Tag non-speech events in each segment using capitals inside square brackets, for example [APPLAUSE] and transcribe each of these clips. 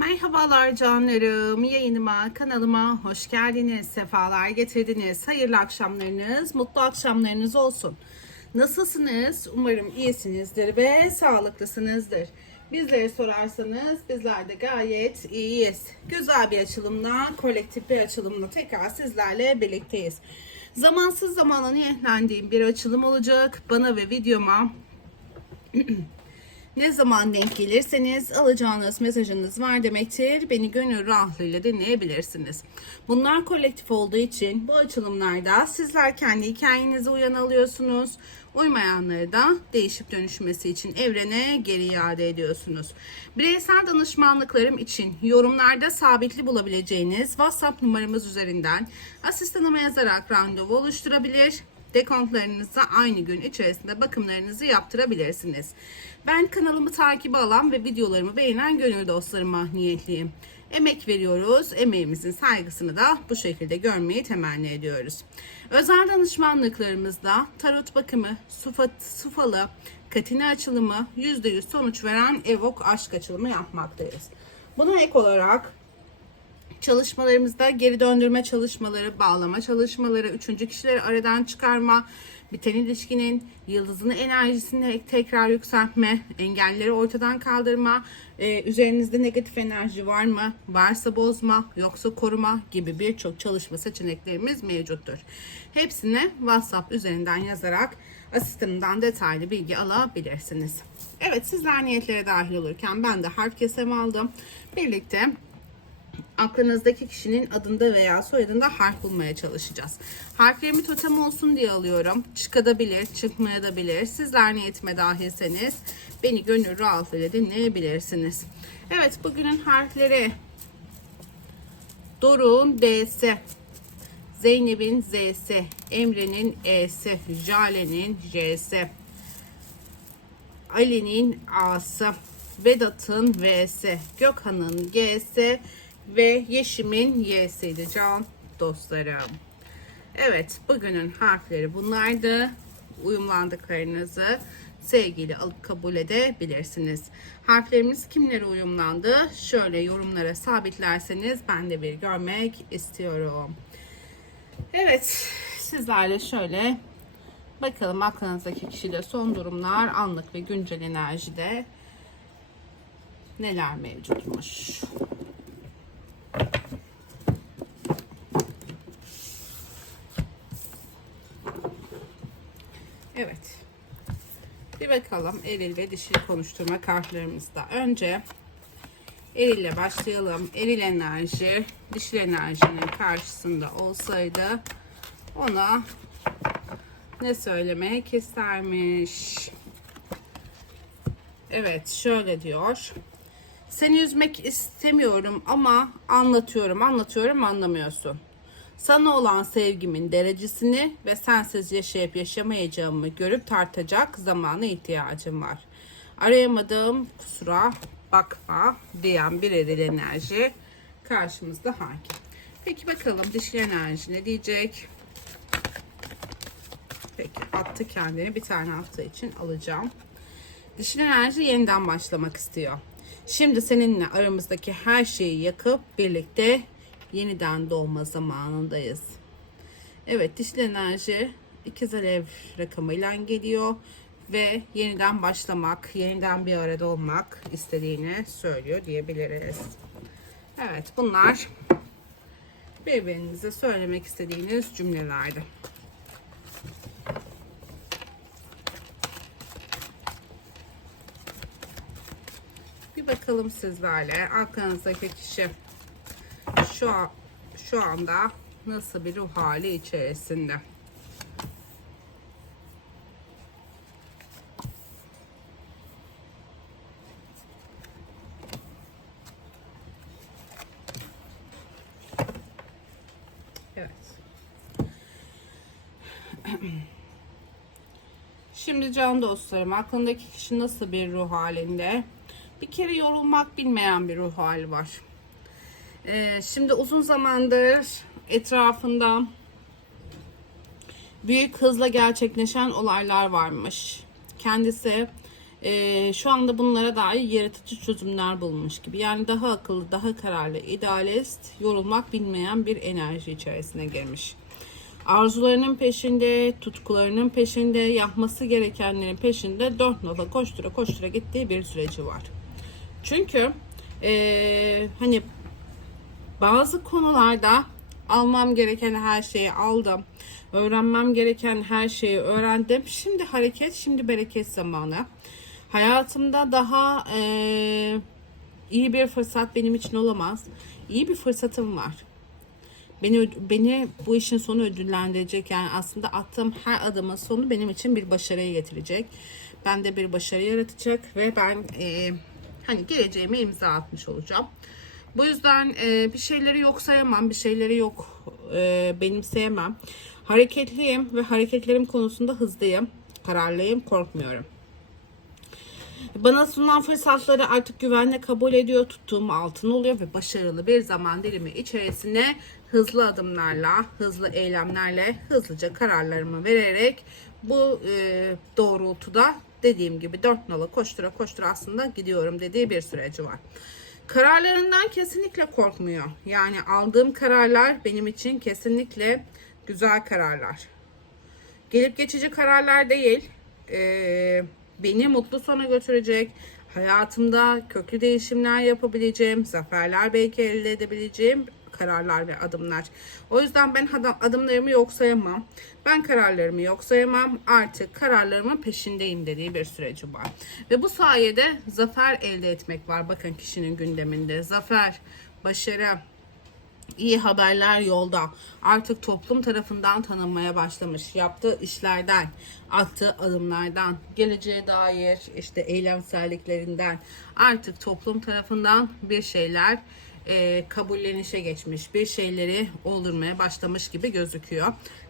Merhabalar canlarım. Yayınıma, kanalıma hoş geldiniz. Sefalar getirdiniz. Hayırlı akşamlarınız, mutlu akşamlarınız olsun. Nasılsınız? Umarım iyisinizdir ve sağlıklısınızdır. Bizleri sorarsanız bizler de gayet iyiyiz. Güzel bir açılımla, kolektif bir açılımla tekrar sizlerle birlikteyiz. Zamansız zamana niyetlendiğim bir açılım olacak. Bana ve videoma [CLEARS THROAT] ne zaman denk gelirseniz alacağınız mesajınız var demektir. Beni gönül rahatlığıyla dinleyebilirsiniz. Bunlar kolektif olduğu için bu açılımlarda sizler kendi hikayenize uyan alıyorsunuz. Uymayanları da değişip dönüşmesi için evrene geri iade ediyorsunuz. Bireysel danışmanlıklarım için yorumlarda sabitli bulabileceğiniz WhatsApp numaramız üzerinden asistanıma yazarak randevu oluşturabilir dekontlarınızı aynı gün içerisinde bakımlarınızı yaptırabilirsiniz. Ben kanalımı takibe alan ve videolarımı beğenen gönül dostlarıma niyetliyim. Emek veriyoruz. Emeğimizin saygısını da bu şekilde görmeyi temenni ediyoruz. Özel danışmanlıklarımızda tarot bakımı, sufat, sufalı, katine açılımı, %100 sonuç veren evok aşk açılımı yapmaktayız. Buna ek olarak çalışmalarımızda geri döndürme çalışmaları, bağlama çalışmaları, üçüncü kişileri aradan çıkarma, biten ilişkinin yıldızını enerjisini tekrar yükseltme, engelleri ortadan kaldırma, e, üzerinizde negatif enerji var mı, varsa bozma, yoksa koruma gibi birçok çalışma seçeneklerimiz mevcuttur. Hepsini WhatsApp üzerinden yazarak asistanından detaylı bilgi alabilirsiniz. Evet sizler niyetlere dahil olurken ben de harf kesem aldım. Birlikte aklınızdaki kişinin adında veya soyadında harf bulmaya çalışacağız. Harflerimi totem olsun diye alıyorum. Çıkabilir, çıkmayabilir. Sizler niyetime dahilseniz beni gönül rahatlığıyla dinleyebilirsiniz. Evet bugünün harfleri Doruk'un D'si, Zeynep'in Z'si, Emre'nin E'si, Jale'nin J'si, Ali'nin A'sı, Vedat'ın V'si, Gökhan'ın G'si ve Yeşim'in Y'siydi can dostlarım. Evet bugünün harfleri bunlardı. Uyumlandıklarınızı sevgiyle alıp kabul edebilirsiniz. Harflerimiz kimlere uyumlandı? Şöyle yorumlara sabitlerseniz ben de bir görmek istiyorum. Evet sizlerle şöyle bakalım aklınızdaki kişide son durumlar anlık ve güncel enerjide neler mevcutmuş. Evet. Bir bakalım eril ve dişil konuşturma kartlarımızda. Önce eril ile başlayalım. Eril enerji dişil enerjinin karşısında olsaydı ona ne söylemek istermiş? Evet şöyle diyor. Seni üzmek istemiyorum ama anlatıyorum, anlatıyorum anlamıyorsun. Sana olan sevgimin derecesini ve sensiz yaşayıp yaşamayacağımı görüp tartacak zamana ihtiyacım var. Arayamadığım kusura bakma diyen bir eril enerji karşımızda hakim. Peki bakalım dişil enerji ne diyecek? Peki attı kendini bir tane hafta için alacağım. Dişil enerji yeniden başlamak istiyor. Şimdi seninle aramızdaki her şeyi yakıp birlikte yeniden doğma zamanındayız. Evet dişil enerji ikiz alev rakamıyla geliyor ve yeniden başlamak, yeniden bir arada olmak istediğini söylüyor diyebiliriz. Evet bunlar birbirinize söylemek istediğiniz cümlelerdi. Bir bakalım sizlerle aklınızdaki kişi şu an, şu anda nasıl bir ruh hali içerisinde. Evet. [CLEARS THROAT] Şimdi can dostlarım aklındaki kişi nasıl bir ruh halinde? Bir kere yorulmak bilmeyen bir ruh hali var. Ee, şimdi uzun zamandır etrafında büyük hızla gerçekleşen olaylar varmış. Kendisi e, şu anda bunlara dair yaratıcı çözümler bulmuş gibi. Yani daha akıllı, daha kararlı, idealist, yorulmak bilmeyen bir enerji içerisine girmiş. Arzularının peşinde, tutkularının peşinde, yapması gerekenlerin peşinde dört nala koştura koştura gittiği bir süreci var. Çünkü e, hani bazı konularda almam gereken her şeyi aldım. Öğrenmem gereken her şeyi öğrendim. Şimdi hareket, şimdi bereket zamanı. Hayatımda daha eee, iyi bir fırsat benim için olamaz. İyi bir fırsatım var. Beni beni bu işin sonu ödüllendirecek. Yani aslında attığım her adımın sonu benim için bir başarıya getirecek. Ben de bir başarı yaratacak ve ben eee, hani geleceğime imza atmış olacağım. Bu yüzden e, bir şeyleri yok sayamam, bir şeyleri yok e, benimseyemem. Hareketliyim ve hareketlerim konusunda hızlıyım, kararlıyım, korkmuyorum. Bana sunulan fırsatları artık güvenle kabul ediyor, tuttuğum altın oluyor ve başarılı bir zaman dilimi içerisinde hızlı adımlarla, hızlı eylemlerle, hızlıca kararlarımı vererek bu e, doğrultuda dediğim gibi dört nala koştura koştura aslında gidiyorum dediği bir süreci var. Kararlarından kesinlikle korkmuyor. Yani aldığım kararlar benim için kesinlikle güzel kararlar. Gelip geçici kararlar değil. Ee, beni mutlu sona götürecek. Hayatımda köklü değişimler yapabileceğim, zaferler belki elde edebileceğim kararlar ve adımlar. O yüzden ben adam- adımlarımı yok sayamam. Ben kararlarımı yok sayamam. Artık kararlarımın peşindeyim dediği bir süreci var. Ve bu sayede zafer elde etmek var. Bakın kişinin gündeminde. Zafer, başarı, iyi haberler yolda. Artık toplum tarafından tanınmaya başlamış. Yaptığı işlerden, attığı adımlardan, geleceğe dair işte eylemselliklerinden artık toplum tarafından bir şeyler e, kabullenişe geçmiş. Bir şeyleri oldurmaya başlamış gibi gözüküyor.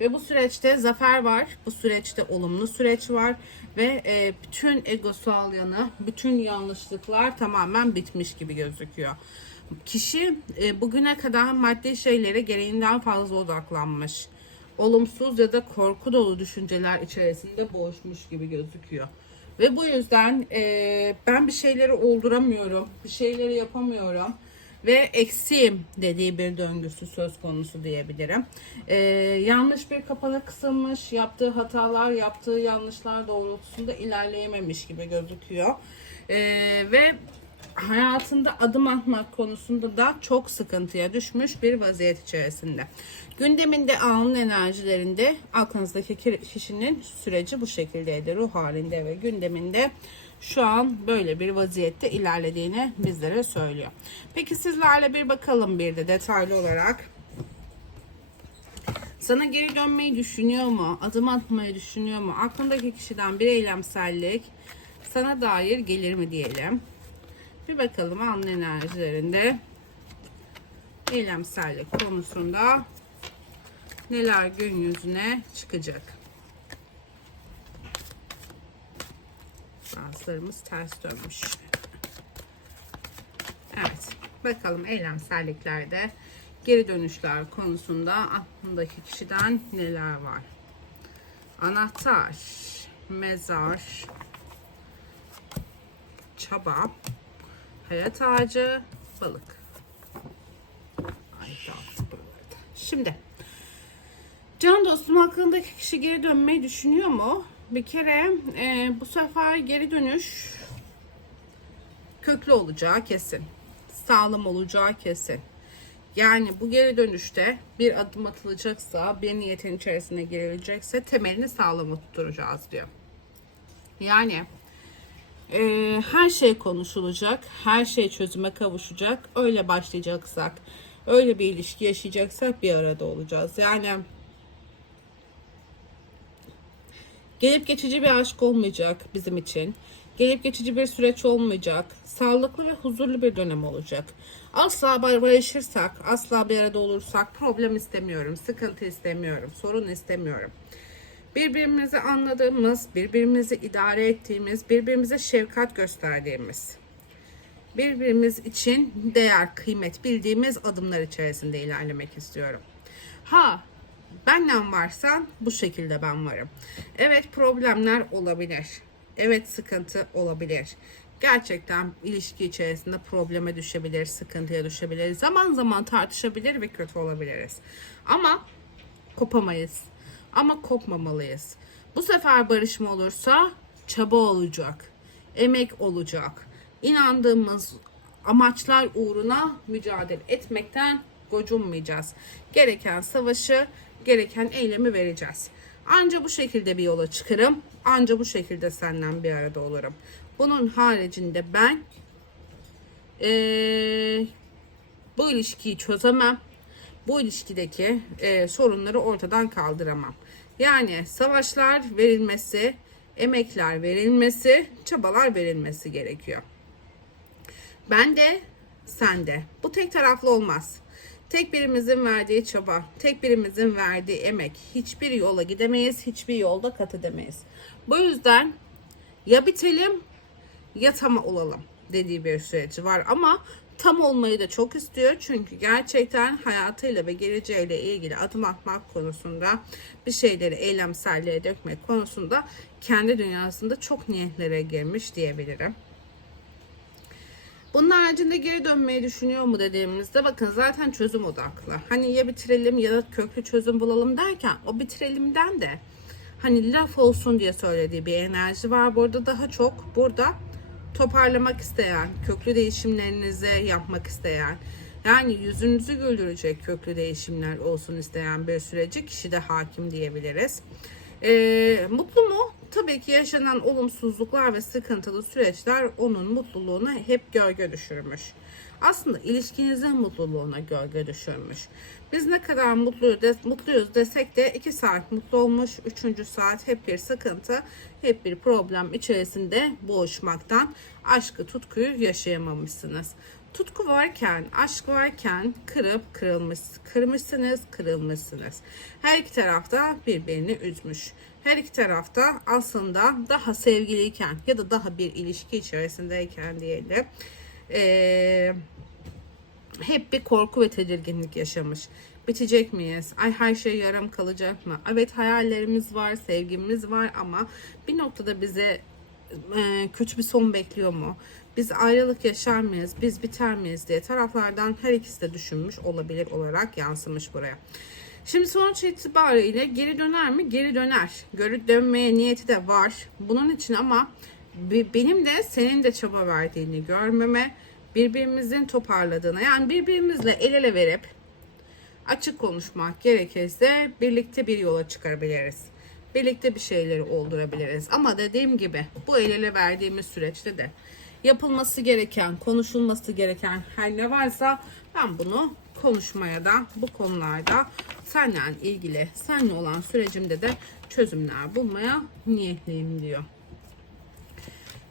Ve bu süreçte zafer var. Bu süreçte olumlu süreç var. Ve e, bütün egosal yanı, bütün yanlışlıklar tamamen bitmiş gibi gözüküyor. Kişi e, bugüne kadar maddi şeylere gereğinden fazla odaklanmış. Olumsuz ya da korku dolu düşünceler içerisinde boğuşmuş gibi gözüküyor. Ve bu yüzden e, ben bir şeyleri olduramıyorum, bir şeyleri yapamıyorum ve eksiğim dediği bir döngüsü söz konusu diyebilirim. E, yanlış bir kapana kısılmış, yaptığı hatalar, yaptığı yanlışlar doğrultusunda ilerleyememiş gibi gözüküyor. E, ve hayatında adım atmak konusunda da çok sıkıntıya düşmüş bir vaziyet içerisinde. Gündeminde anın enerjilerinde aklınızdaki ki- kişinin süreci bu şekildeydi. Ruh halinde ve gündeminde şu an böyle bir vaziyette ilerlediğini bizlere söylüyor. Peki sizlerle bir bakalım bir de detaylı olarak. Sana geri dönmeyi düşünüyor mu? Adım atmayı düşünüyor mu? Aklındaki kişiden bir eylemsellik sana dair gelir mi diyelim. Bir bakalım anın enerjilerinde eylemsellik konusunda neler gün yüzüne çıkacak. Bazılarımız ters dönmüş. Evet. Bakalım eylemselliklerde geri dönüşler konusunda aklındaki kişiden neler var? Anahtar, mezar, çaba, hayat ağacı, balık. Şimdi Can dostum aklındaki kişi geri dönmeyi düşünüyor mu? Bir kere e, bu sefer geri dönüş köklü olacağı kesin. Sağlam olacağı kesin. Yani bu geri dönüşte bir adım atılacaksa, bir niyetin içerisine girilecekse temelini sağlam tutturacağız diyor. Yani e, her şey konuşulacak, her şey çözüme kavuşacak. Öyle başlayacaksak, öyle bir ilişki yaşayacaksak bir arada olacağız. Yani gelip geçici bir aşk olmayacak bizim için. Gelip geçici bir süreç olmayacak. Sağlıklı ve huzurlu bir dönem olacak. Asla barışırsak, asla bir arada olursak problem istemiyorum, sıkıntı istemiyorum, sorun istemiyorum birbirimizi anladığımız, birbirimizi idare ettiğimiz, birbirimize şefkat gösterdiğimiz, birbirimiz için değer, kıymet bildiğimiz adımlar içerisinde ilerlemek istiyorum. Ha, benden varsan bu şekilde ben varım. Evet problemler olabilir. Evet sıkıntı olabilir. Gerçekten ilişki içerisinde probleme düşebilir, sıkıntıya düşebilir. Zaman zaman tartışabilir ve kötü olabiliriz. Ama kopamayız. Ama kopmamalıyız. Bu sefer barışma olursa çaba olacak, emek olacak. İnandığımız amaçlar uğruna mücadele etmekten gocunmayacağız. Gereken savaşı, gereken eylemi vereceğiz. Anca bu şekilde bir yola çıkarım. Anca bu şekilde senden bir arada olurum. Bunun haricinde ben eee, bu ilişkiyi çözemem. Bu ilişkideki eee, sorunları ortadan kaldıramam. Yani savaşlar verilmesi, emekler verilmesi, çabalar verilmesi gerekiyor. Ben de sen de. Bu tek taraflı olmaz. Tek birimizin verdiği çaba, tek birimizin verdiği emek. Hiçbir yola gidemeyiz, hiçbir yolda kat edemeyiz. Bu yüzden ya bitelim ya tam olalım dediği bir süreci var ama tam olmayı da çok istiyor çünkü gerçekten hayatıyla ve geleceğiyle ilgili adım atmak konusunda bir şeyleri eylemselliğe dökmek konusunda kendi dünyasında çok niyetlere girmiş diyebilirim. Bunun haricinde geri dönmeyi düşünüyor mu dediğimizde bakın zaten çözüm odaklı. Hani ya bitirelim ya da köklü çözüm bulalım derken o bitirelimden de hani laf olsun diye söylediği bir enerji var. Burada daha çok burada toparlamak isteyen, köklü değişimlerinizi yapmak isteyen, yani yüzünüzü güldürecek köklü değişimler olsun isteyen bir süreci kişide hakim diyebiliriz. Ee, mutlu mu? Tabii ki yaşanan olumsuzluklar ve sıkıntılı süreçler onun mutluluğuna hep gölge düşürmüş. Aslında ilişkinizin mutluluğuna gölge düşürmüş. Biz ne kadar mutluyuz, mutluyuz desek de 2 saat mutlu olmuş, 3. saat hep bir sıkıntı, hep bir problem içerisinde boğuşmaktan aşkı, tutkuyu yaşayamamışsınız. Tutku varken, aşk varken kırıp kırılmış, kırmışsınız, kırılmışsınız. Her iki tarafta birbirini üzmüş. Her iki tarafta aslında daha sevgiliyken ya da daha bir ilişki içerisindeyken diyelim. Ee, hep bir korku ve tedirginlik yaşamış. Bitecek miyiz? Ay her şey yarım kalacak mı? Evet hayallerimiz var, sevgimiz var ama bir noktada bize e, kötü bir son bekliyor mu? Biz ayrılık yaşar mıyız? Biz biter miyiz diye taraflardan her ikisi de düşünmüş olabilir olarak yansımış buraya. Şimdi sonuç itibariyle geri döner mi? Geri döner. Görü dönmeye niyeti de var. Bunun için ama benim de senin de çaba verdiğini görmeme, birbirimizin toparladığına yani birbirimizle el ele verip açık konuşmak gerekirse birlikte bir yola çıkarabiliriz. Birlikte bir şeyleri oldurabiliriz. Ama dediğim gibi bu el ele verdiğimiz süreçte de yapılması gereken, konuşulması gereken her ne varsa ben bunu konuşmaya da bu konularda seninle ilgili, seninle olan sürecimde de çözümler bulmaya niyetliyim diyor.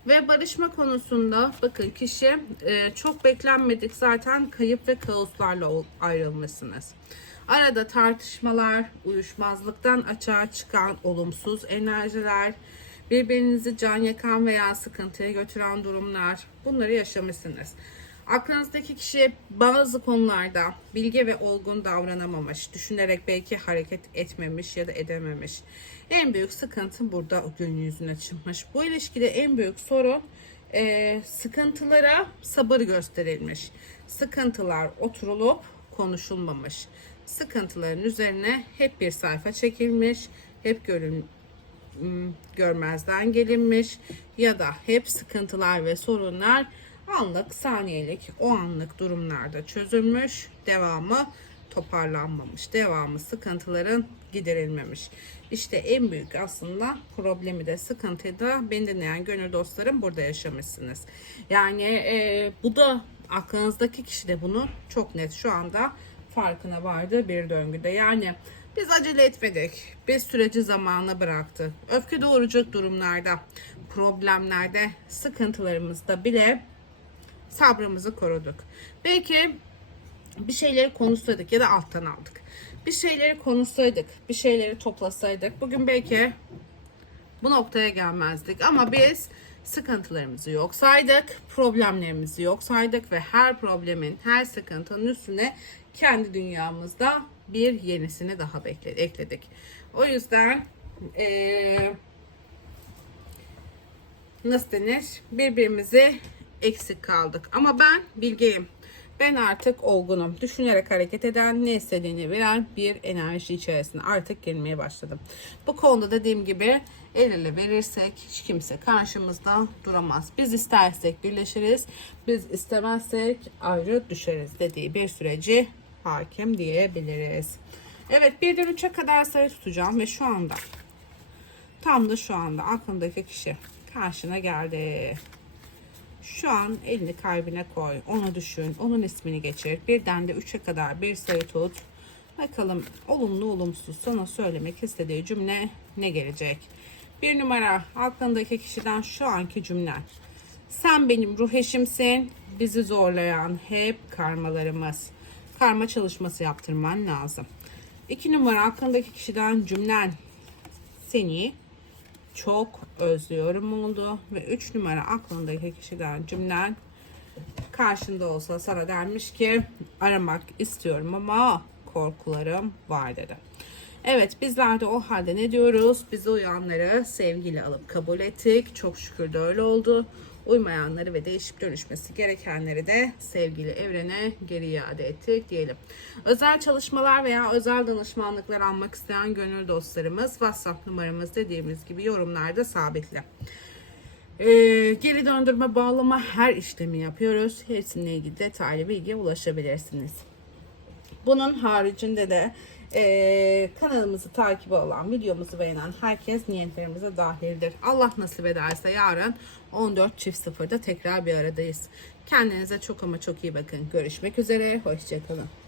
Ve barışma konusunda bakın kişi e, çok beklenmedik zaten kayıp ve kaoslarla ayrılmışsınız. Arada tartışmalar, uyuşmazlıktan açığa çıkan olumsuz enerjiler, birbirinizi can yakan veya sıkıntıya götüren durumlar bunları yaşamışsınız. Aklınızdaki kişi bazı konularda bilge ve olgun davranamamış, düşünerek belki hareket etmemiş ya da edememiş. En büyük sıkıntı burada gün yüzüne çıkmış. Bu ilişkide en büyük sorun e, sıkıntılara sabır gösterilmiş. Sıkıntılar oturulup konuşulmamış. Sıkıntıların üzerine hep bir sayfa çekilmiş, hep görün, görmezden gelinmiş ya da hep sıkıntılar ve sorunlar anlık, saniyelik, o anlık durumlarda çözülmüş, devamı toparlanmamış, devamı sıkıntıların giderilmemiş. İşte en büyük aslında problemi de sıkıntıyı da beni dinleyen gönül dostlarım burada yaşamışsınız. Yani e, bu da aklınızdaki kişi de bunu çok net şu anda farkına vardı bir döngüde. Yani biz acele etmedik. Biz süreci zamanla bıraktı. Öfke doğuracak durumlarda, problemlerde, sıkıntılarımızda bile sabrımızı koruduk. Belki bir şeyleri konuşsaydık ya da alttan aldık. Bir şeyleri konuşsaydık, bir şeyleri toplasaydık bugün belki bu noktaya gelmezdik. Ama biz sıkıntılarımızı yok saydık, problemlerimizi yok saydık ve her problemin, her sıkıntının üstüne kendi dünyamızda bir yenisini daha ekledik. O yüzden eee nasıl denir birbirimizi eksik kaldık. Ama ben bilgeyim. Ben artık olgunum. Düşünerek hareket eden, ne istediğini bilen bir enerji içerisine artık girmeye başladım. Bu konuda dediğim gibi el ele verirsek hiç kimse karşımızda duramaz. Biz istersek birleşiriz, biz istemezsek ayrı düşeriz dediği bir süreci hakim diyebiliriz. Evet birden 3'e kadar sayı tutacağım ve şu anda tam da şu anda aklındaki kişi karşına geldi. Şu an elini kalbine koy. Onu düşün. Onun ismini geçir. Birden de 3'e kadar bir sayı tut. Bakalım olumlu olumsuz sana söylemek istediği cümle ne gelecek? Bir numara aklındaki kişiden şu anki cümlen. Sen benim ruh eşimsin. Bizi zorlayan hep karmalarımız. Karma çalışması yaptırman lazım. İki numara aklındaki kişiden cümlen. Seni çok özlüyorum oldu. Ve 3 numara aklındaki kişiden cümlen karşında olsa sana dermiş ki aramak istiyorum ama korkularım var dedi. Evet bizler de o halde ne diyoruz? Bizi uyanları sevgiyle alıp kabul ettik. Çok şükür de öyle oldu. Uymayanları ve değişip dönüşmesi gerekenleri de sevgili evrene geri iade ettik diyelim. Özel çalışmalar veya özel danışmanlıklar almak isteyen gönül dostlarımız WhatsApp numaramız dediğimiz gibi yorumlarda sabitli. Ee, geri döndürme bağlama her işlemi yapıyoruz. Hepsininle ilgili detaylı bilgiye ulaşabilirsiniz. Bunun haricinde de eee, kanalımızı takip alan, videomuzu beğenen herkes niyetlerimize dahildir. Allah nasip ederse yarın 14 çift sıfırda tekrar bir aradayız. Kendinize çok ama çok iyi bakın. Görüşmek üzere. Hoşçakalın.